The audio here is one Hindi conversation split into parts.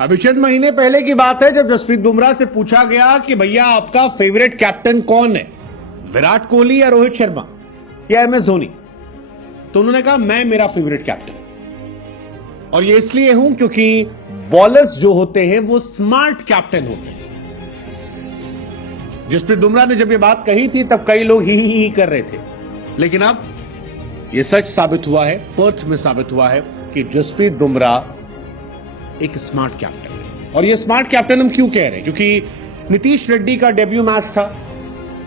अभी चंद महीने पहले की बात है जब जसप्रीत बुमराह से पूछा गया कि भैया आपका फेवरेट कैप्टन कौन है, विराट कोहली या रोहित शर्मा या एम एस धोनी, तो उन्होंने कहा मैं मेरा फेवरेट कैप्टन। और ये इसलिए हूं क्योंकि बॉलर्स जो होते हैं वो स्मार्ट कैप्टन होते हैं। जसप्रीत बुमराह ने जब ये बात कही थी तब कई लोग ही कर रहे थे, लेकिन अब यह सच साबित हुआ है, पर्थ में साबित हुआ है कि जसप्रीत बुमराह एक स्मार्ट कैप्टन है। और ये स्मार्ट कैप्टन हम क्यों कह रहे हैं? क्योंकि नीतीश रेड्डी का डेब्यू मैच था,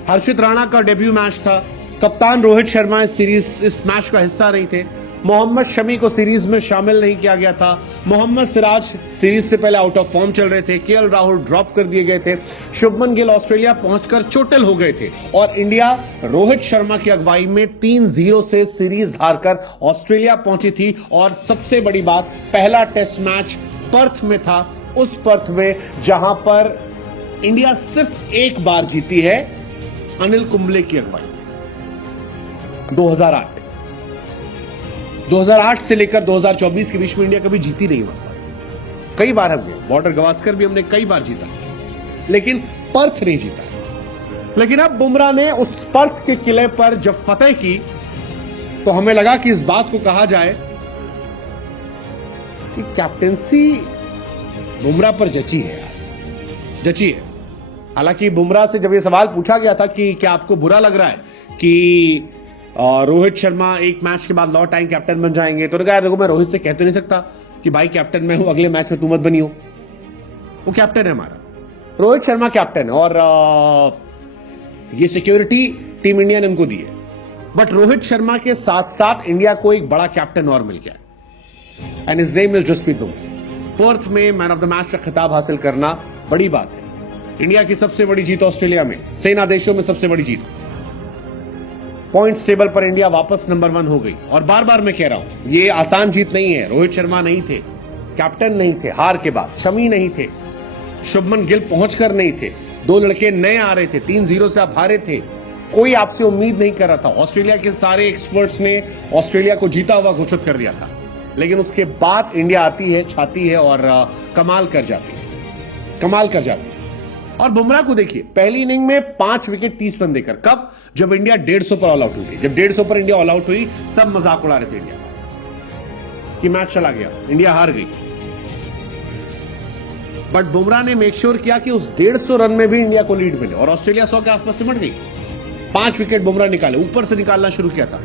हर्षित राणा का डेब्यू मैच था, कप्तान रोहित शर्मा इस मैच का हिस्सा नहीं थे, मोहम्मद शमी को सीरीज में शामिल नहीं किया गया था, मोहम्मद सिराज सीरीज से पहले आउट ऑफ फॉर्म चल रहे थे, केएल राहुल ड्रॉप कर दिए गए थे, शुभमन गिल ऑस्ट्रेलिया पहुंचकर चोटिल हो गए थे और इंडिया रोहित शर्मा की अगुवाई में 3-0 से सीरीज हारकर ऑस्ट्रेलिया पहुंची थी। और सबसे बड़ी बात, पहला टेस्ट मैच पर्थ में था, उस पर्थ में जहां पर इंडिया सिर्फ एक बार जीती है अनिल कुंबले की अगुवाई, 2008 से लेकर 2024 के बीच में इंडिया कभी जीती नहीं हुआ। कई बार हमने बॉर्डर गवास्कर भी हमने कई बार जीता, लेकिन पर्थ नहीं जीता। लेकिन अब बुमराह ने उस पर्थ के किले पर जब फतेह की तो हमें लगा कि इस बात को कहा जाए कि कैप्टेंसी बुमराह पर जची है यार, जची है। हालांकि बुमराह से जब यह सवाल पूछा गया था कि क्या आपको बुरा लग रहा है कि रोहित शर्मा एक मैच के बाद लौट आएंगे, कैप्टन बन जाएंगे, तो कहा देखो मैं रोहित से कह तो नहीं सकता कि भाई कैप्टन मैं हूं, अगले मैच में तू मत बनी हो। वो कैप्टन है हमारा, रोहित शर्मा कैप्टन है और ये सिक्योरिटी टीम इंडिया ने उनको दी है। बट रोहित शर्मा के साथ साथ इंडिया को एक बड़ा कैप्टन और मिल गया and his name is Jasprit Bumrah. Perth में मैन ऑफ द मैच का खिताब हासिल करना बड़ी बात है। इंडिया की सबसे बड़ी जीत ऑस्ट्रेलिया में, सेना देशों में सबसे बड़ी जीत। पॉइंट्स टेबल पर इंडिया वापस नंबर 1 हो गई। और बार बार मैं कह रहा हूं ये आसान जीत नहीं है। रोहित शर्मा नहीं थे, कैप्टन नहीं थे, हार के बाद शमी नहीं थे, शुभमन गिल पहुंचकर नहीं थे, 2 लड़के नए आ रहे थे, 3-0 से आप हारे थे, कोई आपसे उम्मीद नहीं कर रहा था। ऑस्ट्रेलिया के सारे एक्सपर्ट्स ने ऑस्ट्रेलिया को जीता हुआ घोषित कर दिया था, लेकिन उसके बाद इंडिया आती है, छाती है और कमाल कर जाती है, कमाल कर जाती है। और बुमराह को देखिए, पहली इनिंग में 5 विकेट 30 रन देकर, कब? जब इंडिया 150 पर ऑल आउट हुई थी। जब 150 पर इंडिया ऑल आउट हुई, सब मजाक उड़ा रहे थे इंडिया का कि मैच चला गया, इंडिया हार गई। बट बुमराह ने मेक श्योर किया कि उस 150 रन में भी इंडिया को लीड मिले और ऑस्ट्रेलिया 100 के आसपास सिमट गई। 5 विकेट बुमराह निकाले, ऊपर से निकालना शुरू किया था।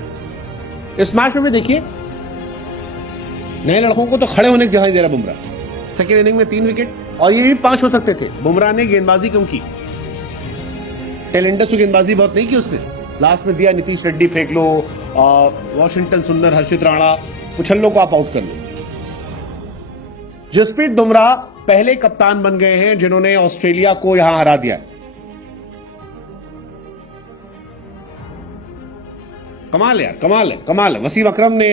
इस मैच में देखिए नए लड़कों को तो खड़े होने दिखाई दे रहा बुमराह। सेकेंड इनिंग में 3 विकेट और ये भी 5 हो सकते थे। बुमराह ने गेंदबाजी कम की, टेलेंडस गेंदबाजी बहुत नहीं की उसने। लास्ट में दिया नीतीश रेड्डी फेंक लो, वॉशिंगटन सुंदर, हर्षित राणा, कुछल्लों को आप आउट कर लो। जसप्रीत बुमराह पहले कप्तान बन गए हैं जिन्होंने ऑस्ट्रेलिया को यहां हरा दिया। कमाल है यार, कमाल है, कमाल है। वसीम अकरम ने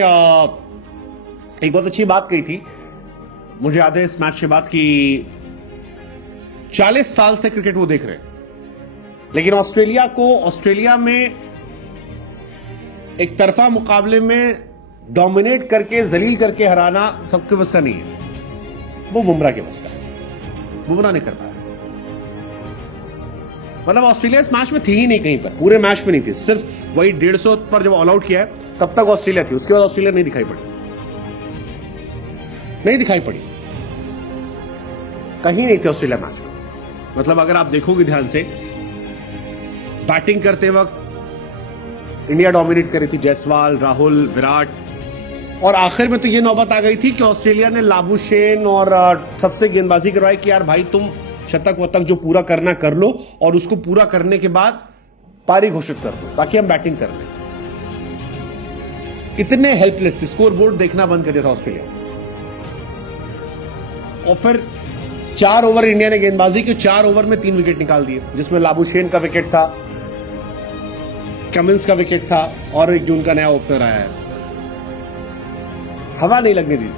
एक बहुत अच्छी बात कही थी, मुझे याद है इस मैच के बाद, कि 40 साल से क्रिकेट वो देख रहे हैं, लेकिन ऑस्ट्रेलिया में एक तरफा मुकाबले में डोमिनेट करके, जलील करके हराना सबके बस का नहीं है। वो बुमराह के बस का है, बुमराह नहीं कर पाया। मतलब ऑस्ट्रेलिया इस मैच में थी ही नहीं, कहीं पर पूरे मैच में नहीं थी। सिर्फ वही 150 पर जब ऑल आउट किया है तब तक ऑस्ट्रेलिया थी, उसके बाद ऑस्ट्रेलिया नहीं दिखाई पड़ी, नहीं दिखाई पड़ी, कहीं नहीं थे ऑस्ट्रेलिया मैच में। मतलब अगर आप देखोगे ध्यान से, बैटिंग करते वक्त इंडिया डोमिनेट कर रही थी, जायसवाल, राहुल, विराट, और आखिर में तो ये नौबत आ गई थी कि ऑस्ट्रेलिया ने लाबुशेन और सबसे गेंदबाजी करवाई कि यार भाई तुम शतक वतक जो पूरा करना कर लो और उसको पूरा करने के बाद पारी घोषित कर दो ताकि हम बैटिंग कर लें। इतने हेल्पलेस, स्कोर बोर्ड देखना बंद कर दिया था ऑस्ट्रेलिया। और फिर 4 ओवर इंडिया ने गेंदबाजी की, 4 ओवर में 3 विकेट निकाल दिए, जिसमें लाबुशेन का विकेट था, कमिंस का विकेट था और एक जो उनका नया ओपनर आया है। हवा नहीं लगने दी।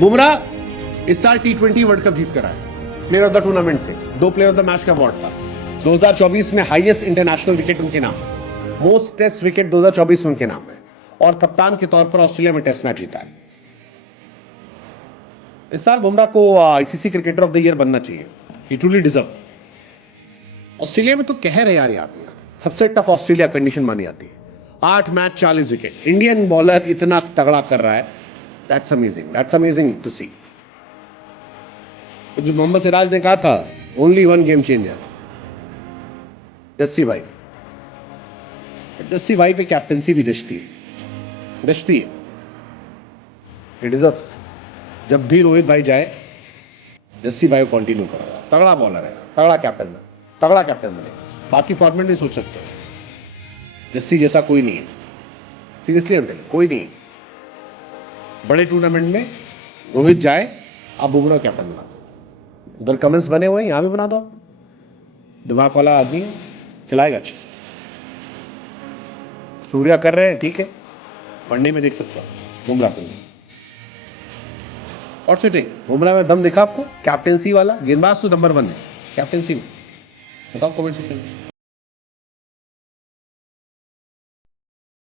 बुमराह इस साल T20 वर्ल्ड कप जीत कर आए, प्लेयर ऑफ द टूर्नामेंट थे, 2 प्लेयर ऑफ द मैच का अवार्ड था। 2024 में हाईएस्ट इंटरनेशनल विकेट उनके नाम है, मोस्ट टेस्ट विकेट 2024 में उनके नाम है, और कप्तान के तौर पर ऑस्ट्रेलिया में टेस्ट मैच जीता है। इस साल बुमराह को ICC cricketer of the year बनना चाहिए, ही ट्रूली डिजर्व। ऑस्ट्रेलिया में तो कहर है यार, यहाँ सबसे टफ ऑस्ट्रेलिया कंडीशन मानी जाती है। 8 मैच 40 विकेट, इंडियन बॉलर इतना तगड़ा कर रहा है, दैट्स अमेजिंग टू सी। जो मोहम्मद सिराज ने कहा था only one game changer, Jassi भाई। जस्सी भाई पे कैप्टनसी भी जचती है, इट डिजर्व्स। जब भी रोहित भाई जाए, जस्सी भाई को कंटिन्यू करो, तगड़ा बॉलर है, तगड़ा कैप्टन बने। बाकी फॉर्मेट नहीं सोच सकते, जस्सी जैसा कोई नहीं है, सीरियसली कोई नहीं है। बड़े टूर्नामेंट में रोहित जाए, आप बुमराह कैप्टन बना दो। उधर कमेंट्स बने हुए हैं, यहां भी बना दो। दिमाग वाला आदमी है, खिलाएगा अच्छे से। सूर्या कर रहे हैं, ठीक है, वनडे में देख सकते हो बुमराह को। और सिटिंग बुमराह में दम दिखा आपको, कैप्टेंसी वाला गेंदबाज तो नंबर 1 है कैप्टेंसी में, बताओ कमेंट सेक्शन में।